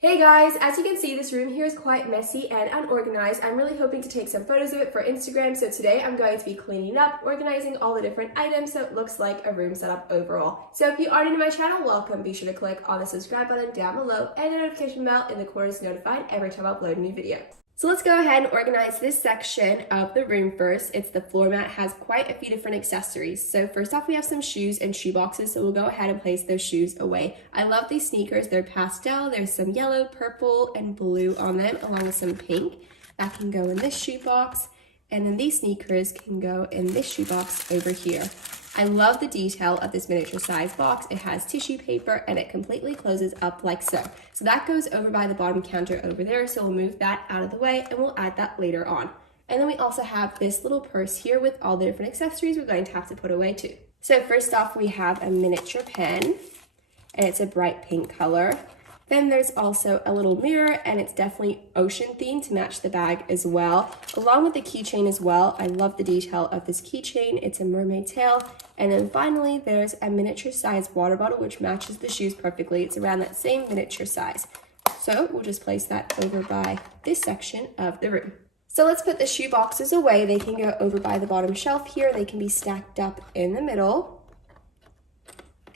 Hey guys, as you can see, this room here is quite messy and unorganized. I'm really hoping to take some photos of it for Instagram, so today I'm going to be cleaning up, organizing all the different items so it looks like a room setup overall. So if you are new to my channel, welcome. Be sure to click on the subscribe button down below and the notification bell in the corner to be notified every time I upload a new video. So let's go ahead and organize this section of the room first. It's the floor mat, has quite a few different accessories. So first off, we have some shoes and shoe boxes. So we'll go ahead and place those shoes away. I love these sneakers. They're pastel. There's some yellow, purple, and blue on them, along with some pink. That can go in this shoe box. And then these sneakers can go in this shoe box over here. I love the detail of this miniature size box. It has tissue paper and it completely closes up like so. So that goes over by the bottom counter over there. So we'll move that out of the way and we'll add that later on. And then we also have this little purse here with all the different accessories we're going to have to put away too. So first off, we have a miniature pen and it's a bright pink color. Then there's also a little mirror and it's definitely ocean themed to match the bag as well, along with the keychain as well. I love the detail of this keychain. It's a mermaid tail. And then finally, there's a miniature size water bottle, which matches the shoes perfectly. It's around that same miniature size. So we'll just place that over by this section of the room. So let's put the shoe boxes away. They can go over by the bottom shelf here. They can be stacked up in the middle.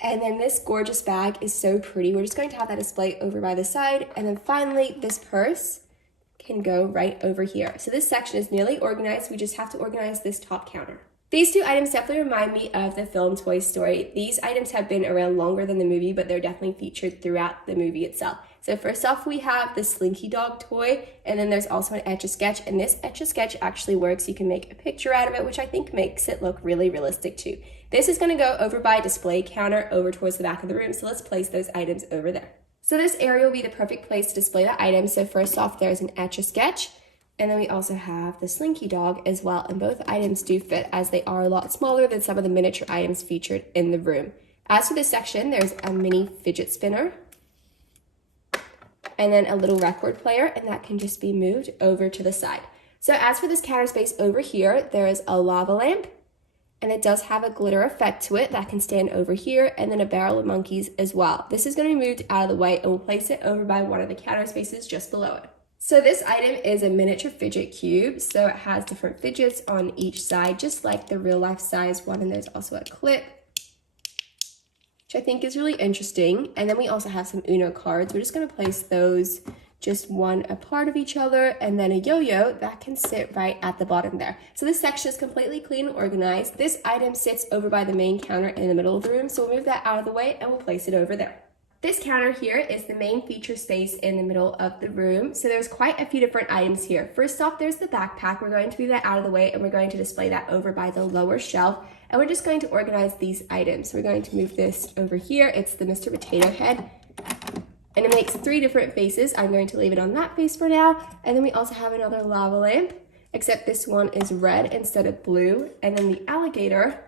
And then this gorgeous bag is so pretty. We're just going to have that display over by the side. And then finally, this purse can go right over here. So this section is nearly organized. We just have to organize this top counter. These two items definitely remind me of the film Toy Story. These items have been around longer than the movie, but they're definitely featured throughout the movie itself. So first off, we have the Slinky Dog toy, and then there's also an Etch-a-Sketch, and this Etch-a-Sketch actually works. You can make a picture out of it, which I think makes it look really realistic too. This is gonna go over by display counter over towards the back of the room, so let's place those items over there. So this area will be the perfect place to display the items. So first off, there's an Etch-a-Sketch, and then we also have the Slinky Dog as well, and both items do fit as they are a lot smaller than some of the miniature items featured in the room. As for this section, there's a mini fidget spinner, and then a little record player, and that can just be moved over to the side. So as for this counter space over here, there is a lava lamp, and it does have a glitter effect to it that can stand over here, and then a barrel of monkeys as well. This is going to be moved out of the way, and we'll place it over by one of the counter spaces just below it. So this item is a miniature fidget cube, so it has different fidgets on each side, just like the real life size one, and there's also a clip, which I think is really interesting. And then we also have some Uno cards. We're just going to place those just one apart of each other, and then a yo-yo that can sit right at the bottom there. So this section is completely clean and organized. This item sits over by the main counter in the middle of the room, so we'll move that out of the way and we'll place it over there. This counter here is the main feature space in the middle of the room. So there's quite a few different items here. First off, there's the backpack. We're going to move that out of the way and we're going to display that over by the lower shelf. And we're just going to organize these items. We're going to move this over here. It's the Mr. Potato Head. And it makes 3 different faces. I'm going to leave it on that face for now. And then we also have another lava lamp, except this one is red instead of blue. And then the alligator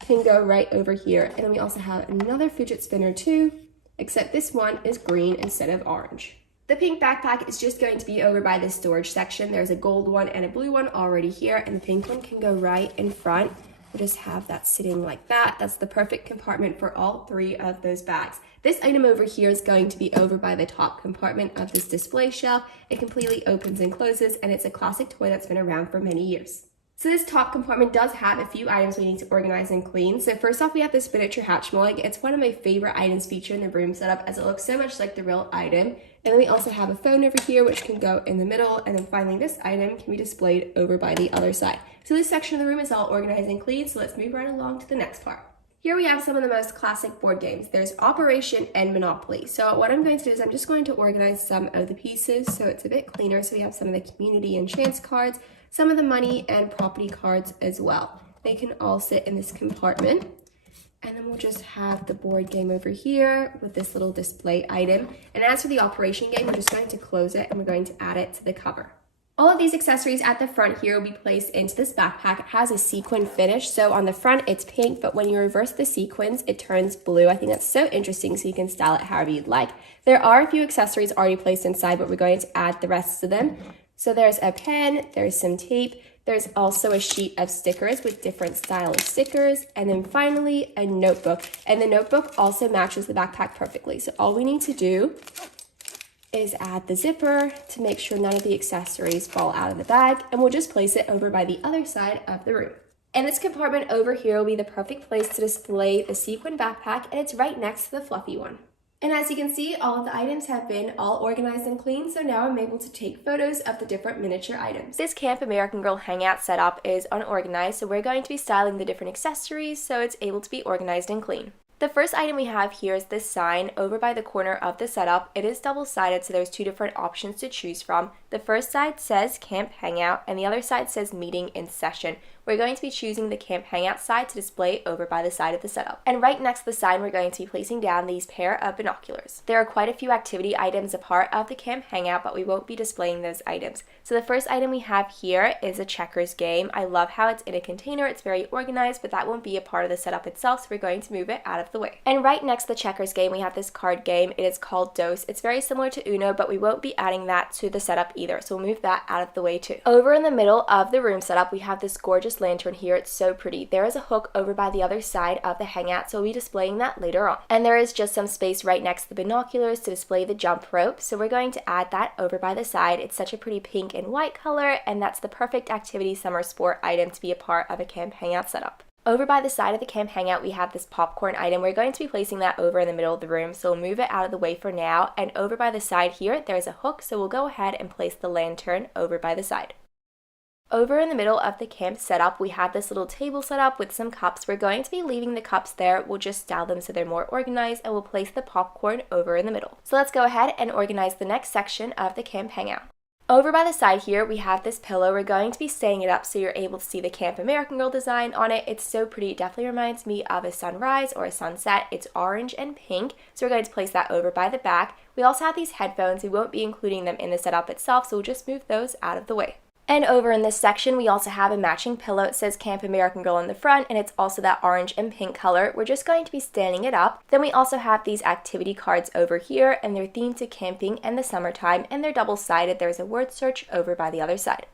can go right over here. And then we also have another fidget spinner too, except this one is green instead of orange. The pink backpack is just going to be over by the storage section. There's a gold one and a blue one already here, and the pink one can go right in front. We'll just have that sitting like that. That's the perfect compartment for all 3 of those bags. This item over here is going to be over by the top compartment of this display shelf. It completely opens and closes, and it's a classic toy that's been around for many years. So this top compartment does have a few items we need to organize and clean. So first off, we have this miniature Hatchimals. It's one of my favorite items featured in the room setup as it looks so much like the real item. And then we also have a phone over here, which can go in the middle. And then finally, this item can be displayed over by the other side. So this section of the room is all organized and clean. So let's move right along to the next part. Here we have some of the most classic board games. There's Operation and Monopoly. So what I'm going to do is I'm just going to organize some of the pieces so it's a bit cleaner. So we have some of the community and chance cards, some of the money and property cards as well. They can all sit in this compartment. And then we'll just have the board game over here with this little display item. And as for the Operation game, we're just going to close it and we're going to add it to the cover. All of these accessories at the front here will be placed into this backpack. It has a sequin finish, so on the front it's pink, but when you reverse the sequins, it turns blue. I think that's so interesting, so you can style it however you'd like. There are a few accessories already placed inside, but we're going to add the rest of them. So there's a pen, there's some tape, there's also a sheet of stickers with different style of stickers, and then finally a notebook. And the notebook also matches the backpack perfectly. So all we need to do is add the zipper to make sure none of the accessories fall out of the bag, and we'll just place it over by the other side of the room. And this compartment over here will be the perfect place to display the sequin backpack, and it's right next to the fluffy one. And as you can see, all of the items have been all organized and clean, so now I'm able to take photos of the different miniature items. This Camp American Girl hangout setup is unorganized, so we're going to be styling the different accessories so it's able to be organized and clean. The first item we have here is this sign over by the corner of the setup. It is double-sided, so there's two different options to choose from. The first side says Camp Hangout, and the other side says Meeting in Session. We're going to be choosing the Camp Hangout side to display over by the side of the setup. And right next to the sign, we're going to be placing down these pair of binoculars. There are quite a few activity items a part of the Camp Hangout, but we won't be displaying those items. So the first item we have here is a checkers game. I love how it's in a container. It's very organized, but that won't be a part of the setup itself, so we're going to move it out of the way. And right next to the checkers game, we have this card game. It is called Dose. It's very similar to Uno, but we won't be adding that to the setup either, so we'll move that out of the way too. Over in the middle of the room setup, we have this gorgeous lantern here. It's so pretty. There is a hook over by the other side of the hangout, so we'll be displaying that later on. And there is just some space right next to the binoculars to display the jump rope, so we're going to add that over by the side. It's such a pretty pink and white color, and that's the perfect activity summer sport item to be a part of a camp hangout setup. Over by the side of the camp hangout, we have this popcorn item. We're going to be placing that over in the middle of the room, so we'll move it out of the way for now. And over by the side here, there's a hook, so we'll go ahead and place the lantern over by the side. Over in the middle of the camp setup, we have this little table set up with some cups. We're going to be leaving the cups there. We'll just style them so they're more organized, and we'll place the popcorn over in the middle. So let's go ahead and organize the next section of the camp hangout. Over by the side here, we have this pillow. We're going to be staying it up so you're able to see the Camp American Girl design on it. It's so pretty. It definitely reminds me of a sunrise or a sunset. It's orange and pink, so we're going to place that over by the back. We also have these headphones. We won't be including them in the setup itself, so we'll just move those out of the way. And over in this section, we also have a matching pillow. It says Camp American Girl in the front, and it's also that orange and pink color. We're just going to be standing it up. Then we also have these activity cards over here, and they're themed to camping and the summertime, and they're double-sided. There's a word search over by the other side.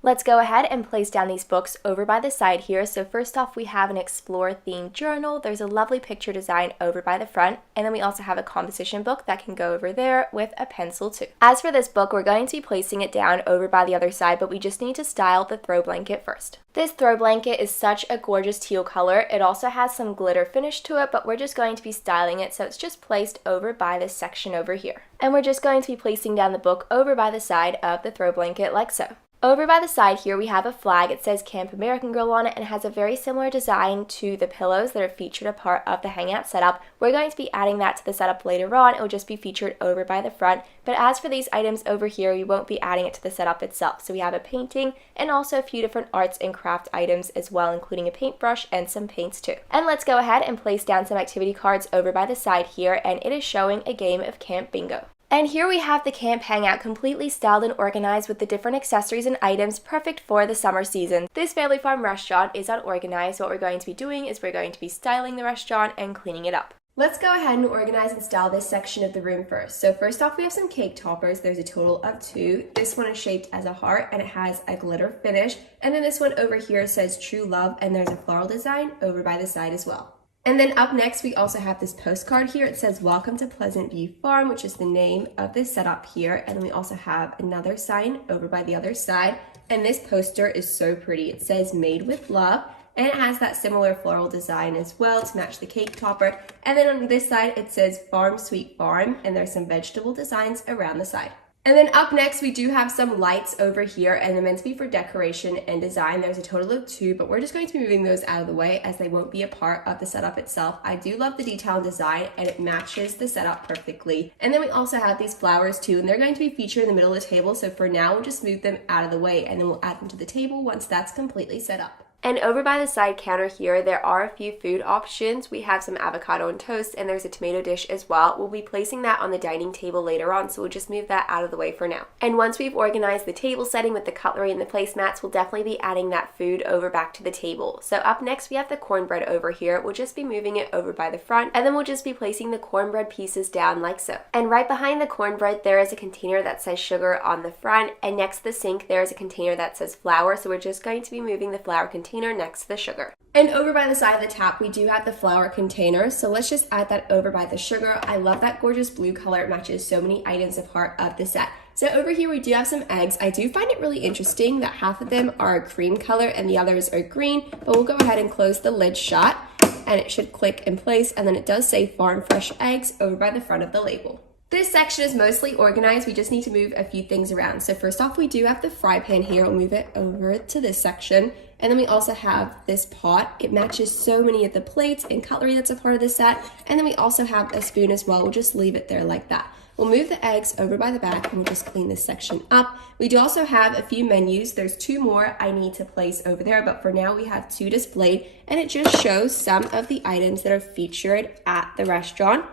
Let's go ahead and place down these books over by the side here. So first off, we have an Explore themed journal. There's a lovely picture design over by the front, and then we also have a composition book that can go over there with a pencil too. As for this book, we're going to be placing it down over by the other side, but we just need to style the throw blanket first. This throw blanket is such a gorgeous teal color. It also has some glitter finish to it, but we're just going to be styling it, so it's just placed over by this section over here. And we're just going to be placing down the book over by the side of the throw blanket like so. Over by the side here, we have a flag. It says Camp American Girl on it and has a very similar design to the pillows that are featured a part of the hangout setup. We're going to be adding that to the setup later on. It will just be featured over by the front. But as for these items over here, we won't be adding it to the setup itself. So we have a painting and also a few different arts and craft items as well, including a paintbrush and some paints too. And let's go ahead and place down some activity cards over by the side here, and it is showing a game of Camp Bingo. And here we have the camp hangout completely styled and organized with the different accessories and items perfect for the summer season. This family farm restaurant is unorganized. What we're going to be doing is we're going to be styling the restaurant and cleaning it up. Let's go ahead and organize and style this section of the room first. So first off, we have some cake toppers. There's a total of 2. This one is shaped as a heart and it has a glitter finish. And then this one over here says True Love, and there's a floral design over by the side as well. And then up next, we also have this postcard here. It says Welcome to Pleasant View Farm, which is the name of this setup here. And then we also have another sign over by the other side. And this poster is so pretty. It says Made with Love, and it has that similar floral design as well to match the cake topper. And then on this side, it says Farm Sweet Farm, and there's some vegetable designs around the side. And then up next, we do have some lights over here, and they're meant to be for decoration and design. There's a total of 2, but we're just going to be moving those out of the way as they won't be a part of the setup itself. I do love the detail and design, and it matches the setup perfectly. And then we also have these flowers too, and they're going to be featured in the middle of the table. So for now, we'll just move them out of the way, and then we'll add them to the table once that's completely set up. And over by the side counter here, there are a few food options. We have some avocado and toast, and there's a tomato dish as well. We'll be placing that on the dining table later on, so we'll just move that out of the way for now. And once we've organized the table setting with the cutlery and the placemats, we'll definitely be adding that food over back to the table. So up next, we have the cornbread over here. We'll just be moving it over by the front, and then we'll just be placing the cornbread pieces down like so. And right behind the cornbread, there is a container that says sugar on the front, and next to the sink, there is a container that says flour. So we're just going to be moving the flour container container next to the sugar. And over by the side of the tap, we do have the flour container. So let's just add that over by the sugar. I love that gorgeous blue color. It matches so many items a part of the set. So over here, we do have some eggs. I do find it really interesting that half of them are cream color and the others are green, but we'll go ahead and close the lid shut and it should click in place. And then it does say farm fresh eggs over by the front of the label. This section is mostly organized. We just need to move a few things around. So first off, we do have the fry pan here. We'll move it over to this section. And then we also have this pot. It matches so many of the plates and cutlery that's a part of the set. And then we also have a spoon as well. We'll just leave it there like that. We'll move the eggs over by the back and we'll just clean this section up. We do also have a few menus. There's 2 more I need to place over there, but for now we have 2 displayed, and it just shows some of the items that are featured at the restaurant.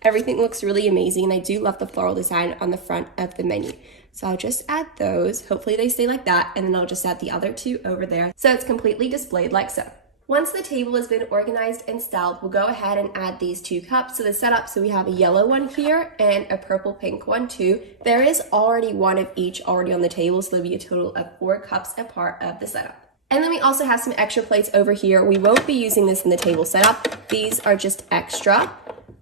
Everything looks really amazing, and I do love the floral design on the front of the menu. So I'll just add those. Hopefully they stay like that, and then I'll just add the other 2 over there so it's completely displayed like so. Once the table has been organized and styled, we'll go ahead and add these 2 cups to the setup. So we have a yellow one here and a purple pink one too. There is already one of each already on the table, so there'll be a total of 4 cups a part of the setup. And then we also have some extra plates over here. We won't be using this in the table setup. These are just extra.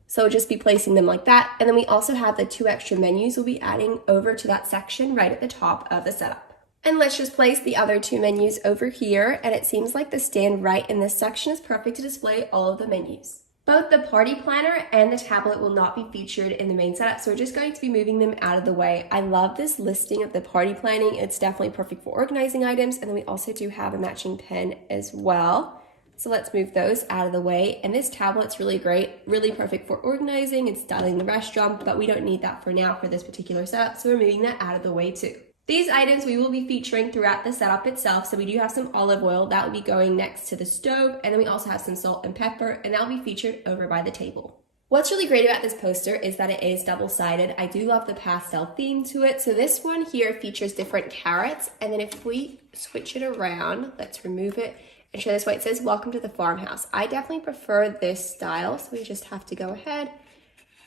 So we'll just be placing them like that. And then we also have the 2 extra menus we'll be adding over to that section right at the top of the setup. And let's just place the other 2 menus over here. And it seems like the stand right in this section is perfect to display all of the menus. Both the party planner and the tablet will not be featured in the main setup, so we're just going to be moving them out of the way. I love this listing of the party planning. It's definitely perfect for organizing items. And then we also do have a matching pen as well. So let's move those out of the way. And this tablet's really great, really perfect for organizing and styling the restaurant, but we don't need that for now for this particular setup, so we're moving that out of the way too. These items we will be featuring throughout the setup itself. So we do have some olive oil that will be going next to the stove, and then we also have some salt and pepper, and that will be featured over by the table. What's really great about this poster is that it is double-sided. I do love the pastel theme to it. So this one here features different carrots, and then if we switch it around, let's remove it and show this way. It says, "Welcome to the farmhouse." I definitely prefer this style, so we just have to go ahead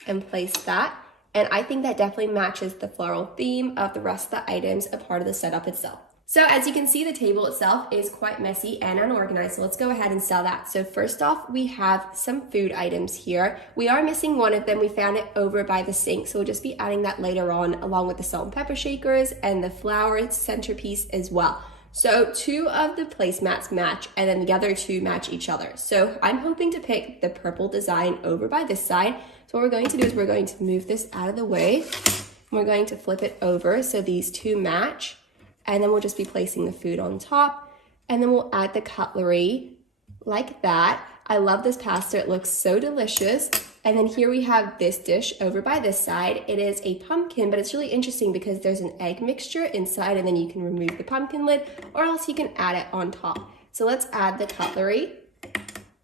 and place that. And I think that definitely matches the floral theme of the rest of the items a part of the setup itself. So as you can see, the table itself is quite messy and unorganized, so let's go ahead and style that. So first off, we have some food items here. We are missing one of them. We found it over by the sink, so we'll just be adding that later on, along with the salt and pepper shakers and the flour centerpiece as well. So 2 of the placemats match, and then the other 2 match each other. So I'm hoping to pick the purple design over by this side. So what we're going to do is we're going to move this out of the way. We're going to flip it over so these 2 match, and then we'll just be placing the food on top, and then we'll add the cutlery like that. I love this pasta. It looks so delicious. And then here we have this dish over by this side. It is a pumpkin, but it's really interesting because there's an egg mixture inside, and then you can remove the pumpkin lid, or else you can add it on top. So let's add the cutlery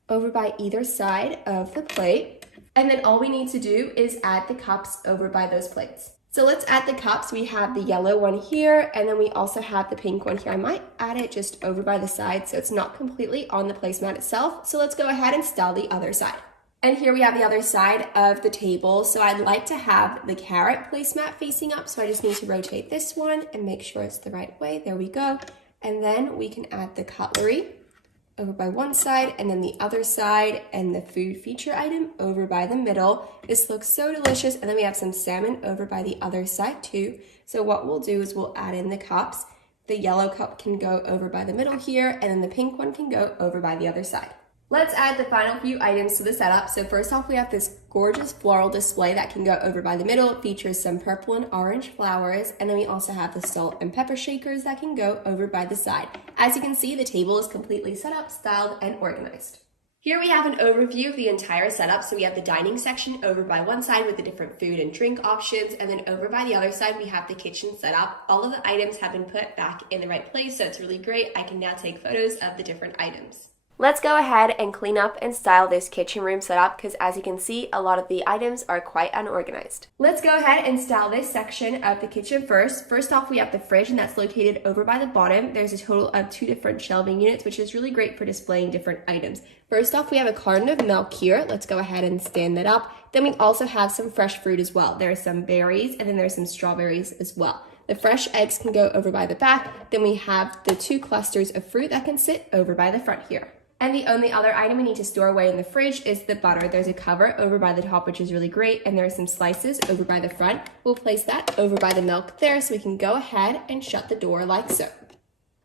over by either side of the plate. And then all we need to do is add the cups over by those plates. So let's add the cups. We have the yellow one here, and then we also have the pink one here. I might add it just over by the side so it's not completely on the placemat itself. So let's go ahead and style the other side. And here we have the other side of the table. So I'd like to have the carrot placemat facing up. So I just need to rotate this one and make sure it's the right way. There we go. And then we can add the cutlery over by one side, and then the other side, and the food feature item over by the middle. This looks so delicious. And then we have some salmon over by the other side too. So what we'll do is we'll add in the cups. The yellow cup can go over by the middle here, and then the pink one can go over by the other side. Let's add the final few items to the setup. So first off, we have this gorgeous floral display that can go over by the middle. It features some purple and orange flowers. And then we also have the salt and pepper shakers that can go over by the side. As you can see, the table is completely set up, styled, and organized. Here we have an overview of the entire setup. So we have the dining section over by one side with the different food and drink options. And then over by the other side, we have the kitchen setup. All of the items have been put back in the right place, so it's really great. I can now take photos of the different items. Let's go ahead and clean up and style this kitchen room setup because as you can see, a lot of the items are quite unorganized. Let's go ahead and style this section of the kitchen first. First off, we have the fridge, and that's located over by the bottom. There's a total of 2 different shelving units, which is really great for displaying different items. First off, we have a carton of milk here. Let's go ahead and stand that up. Then we also have some fresh fruit as well. There's some berries, and then there's some strawberries as well. The fresh eggs can go over by the back. Then we have the 2 clusters of fruit that can sit over by the front here. And the only other item we need to store away in the fridge is the butter. There's a cover over by the top, which is really great, and there are some slices over by the front. We'll place that over by the milk there so we can go ahead and shut the door like so.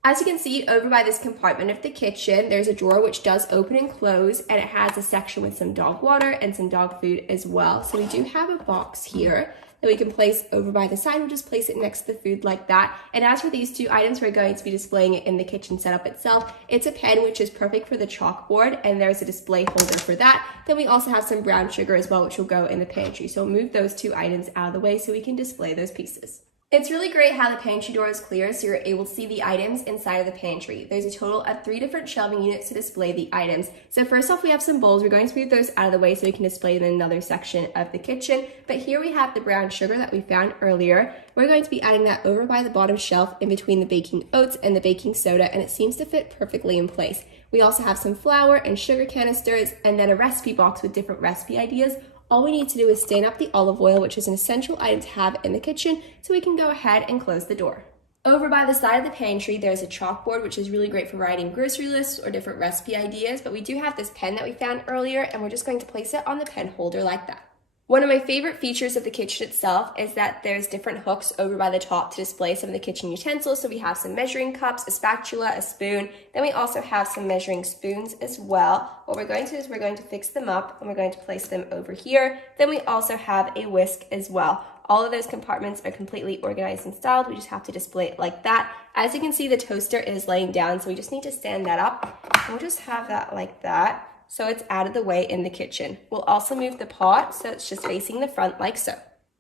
As you can see over by this compartment of the kitchen, there's a drawer which does open and close, and it has a section with some dog water and some dog food as well. So we do have a box here that we can place over by the side. We'll just place it next to the food like that. And as for these 2 items, we're going to be displaying it in the kitchen setup itself. It's a pen, which is perfect for the chalkboard, and there's a display holder for that. Then we also have some brown sugar as well, which will go in the pantry. So we'll move those 2 items out of the way so we can display those pieces. It's really great how the pantry door is clear, so you're able to see the items inside of the pantry. There's a total of 3 different shelving units to display the items. So first off, we have some bowls. We're going to move those out of the way so we can display them in another section of the kitchen. But here we have the brown sugar that we found earlier. We're going to be adding that over by the bottom shelf in between the baking oats and the baking soda, and it seems to fit perfectly in place. We also have some flour and sugar canisters, and then a recipe box with different recipe ideas. All we need to do is stand up the olive oil, which is an essential item to have in the kitchen, so we can go ahead and close the door. Over by the side of the pantry, there's a chalkboard, which is really great for writing grocery lists or different recipe ideas, but we do have this pen that we found earlier, and we're just going to place it on the pen holder like that. One of my favorite features of the kitchen itself is that there's different hooks over by the top to display some of the kitchen utensils. So we have some measuring cups, a spatula, a spoon. Then we also have some measuring spoons as well. What we're going to do is we're going to fix them up and we're going to place them over here. Then we also have a whisk as well. All of those compartments are completely organized and styled. We just have to display it like that. As you can see, the toaster is laying down, so we just need to stand that up. And we'll just have that like that, so it's out of the way in the kitchen. We'll also move the pot so it's just facing the front like so.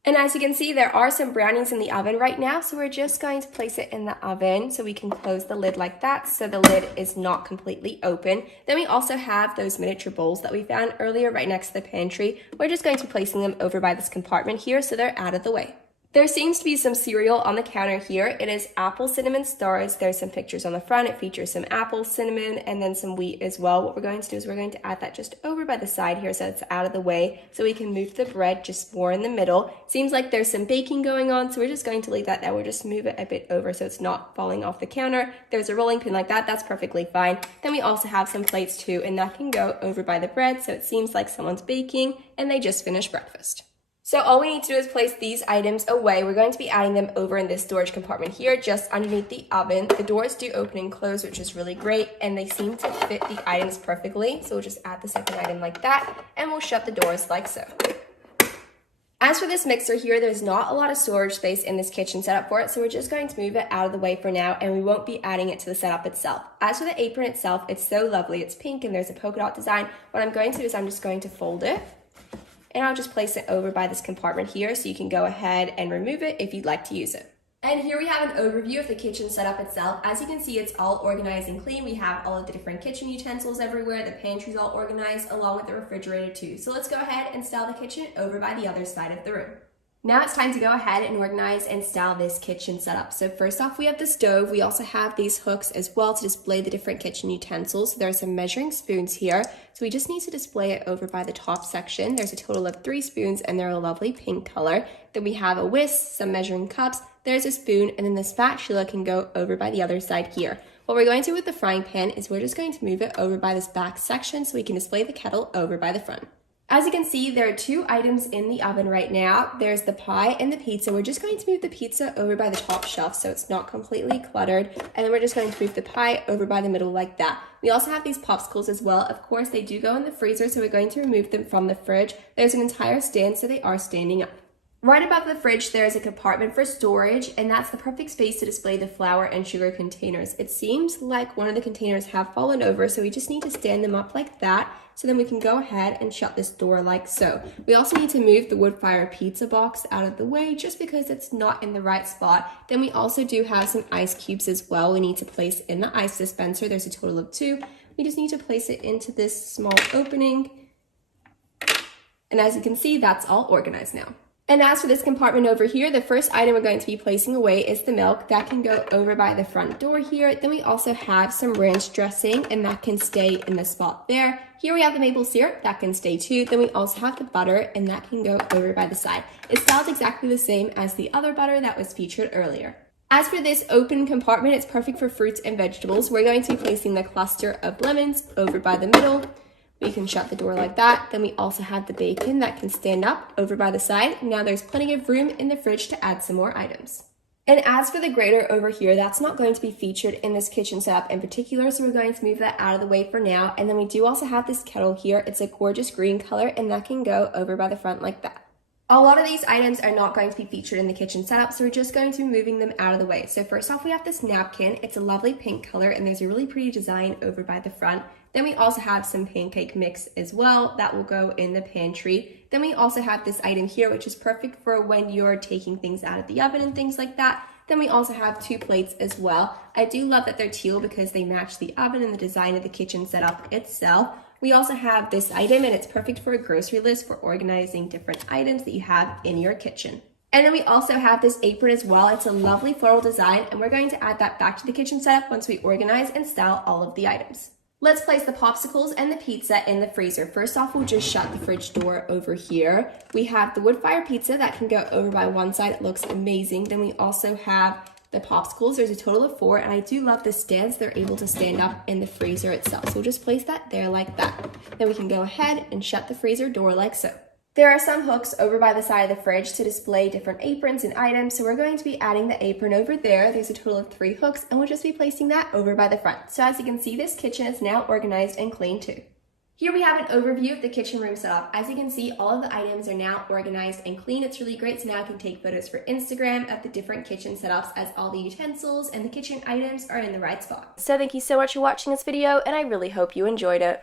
And as you can see, there are some brownies in the oven right now, so we're just going to place it in the oven so we can close the lid like that so the lid is not completely open. Then we also have those miniature bowls that we found earlier right next to the pantry. We're just going to be placing them over by this compartment here so they're out of the way. There seems to be some cereal on the counter here. It is apple cinnamon stars. There's some pictures on the front. It features some apple cinnamon and then some wheat as well. What we're going to do is we're going to add that just over by the side here so it's out of the way so we can move the bread just more in the middle. Seems like there's some baking going on, so we're just going to leave that there. We'll just move it a bit over so it's not falling off the counter. There's a rolling pin like that. That's perfectly fine. Then we also have some plates too, and that can go over by the bread so it seems like someone's baking and they just finished breakfast. So all we need to do is place these items away. We're going to be adding them over in this storage compartment here, just underneath the oven. The doors do open and close, which is really great, and they seem to fit the items perfectly. So we'll just add the second item like that, and we'll shut the doors like so. As for this mixer here, there's not a lot of storage space in this kitchen setup for it, so we're just going to move it out of the way for now, and we won't be adding it to the setup itself. As for the apron itself, it's so lovely. It's pink, and there's a polka dot design. What I'm going to do is I'm just going to fold it, and I'll just place it over by this compartment here so you can go ahead and remove it if you'd like to use it. And here we have an overview of the kitchen setup itself. As you can see, it's all organized and clean. We have all of the different kitchen utensils everywhere. The pantry's all organized along with the refrigerator too. So let's go ahead and style the kitchen over by the other side of the room. Now it's time to go ahead and organize and style this kitchen setup. So first off, we have the stove. We also have these hooks as well to display the different kitchen utensils. So there are some measuring spoons here. So we just need to display it over by the top section. There's a total of 3 spoons and they're a lovely pink color. Then we have a whisk, some measuring cups, there's a spoon, and then the spatula can go over by the other side here. What we're going to do with the frying pan is we're just going to move it over by this back section so we can display the kettle over by the front. As you can see, there are 2 items in the oven right now. There's the pie and the pizza. We're just going to move the pizza over by the top shelf so it's not completely cluttered. And then we're just going to move the pie over by the middle like that. We also have these popsicles as well. Of course, they do go in the freezer, so we're going to remove them from the fridge. There's an entire stand, so they are standing up. Right above the fridge, there is a compartment for storage, and that's the perfect space to display the flour and sugar containers. It seems like one of the containers have fallen over, so we just need to stand them up like that, so then we can go ahead and shut this door like so. We also need to move the wood fire pizza box out of the way just because it's not in the right spot. Then we also do have some ice cubes as well we need to place in the ice dispenser. There's a total of 2. We just need to place it into this small opening. And as you can see, that's all organized now. And as for this compartment over here, the first item we're going to be placing away is the milk. That can go over by the front door here. Then we also have some ranch dressing, and that can stay in the spot there. Here we have the maple syrup, that can stay too. Then we also have the butter, and that can go over by the side. It's styled exactly the same as the other butter that was featured earlier. As for this open compartment, it's perfect for fruits and vegetables. We're going to be placing the cluster of lemons over by the middle. We can shut the door like that. Then we also have the bacon that can stand up over by the side. Now there's plenty of room in the fridge to add some more items. And as for the grater over here, that's not going to be featured in this kitchen setup in particular, so we're going to move that out of the way for now. And then we do also have this kettle here. It's a gorgeous green color, and that can go over by the front like that. A lot of these items are not going to be featured in the kitchen setup, so we're just going to be moving them out of the way. So first off, we have this napkin. It's a lovely pink color, and there's a really pretty design over by the front. Then we also have some pancake mix as well that will go in the pantry. Then we also have this item here, which is perfect for when you're taking things out of the oven and things like that. Then we also have 2 plates as well. I do love that they're teal because they match the oven and the design of the kitchen setup itself. We also have this item, and it's perfect for a grocery list for organizing different items that you have in your kitchen. And then we also have this apron as well. It's a lovely floral design, and we're going to add that back to the kitchen setup once we organize and style all of the items. Let's place the popsicles and the pizza in the freezer. First off, we'll just shut the fridge door over here. We have the wood fire pizza that can go over by one side. It looks amazing. Then we also have the popsicles. There's a total of 4, and I do love the stands. They're able to stand up in the freezer itself. So we'll just place that there like that. Then we can go ahead and shut the freezer door like so. There are some hooks over by the side of the fridge to display different aprons and items, so we're going to be adding the apron over there. There's a total of 3 hooks, and we'll just be placing that over by the front. So as you can see, this kitchen is now organized and clean too. Here we have an overview of the kitchen room setup. As you can see, all of the items are now organized and clean. It's really great, so now I can take photos for Instagram of the different kitchen setups as all the utensils and the kitchen items are in the right spot. So thank you so much for watching this video, and I really hope you enjoyed it.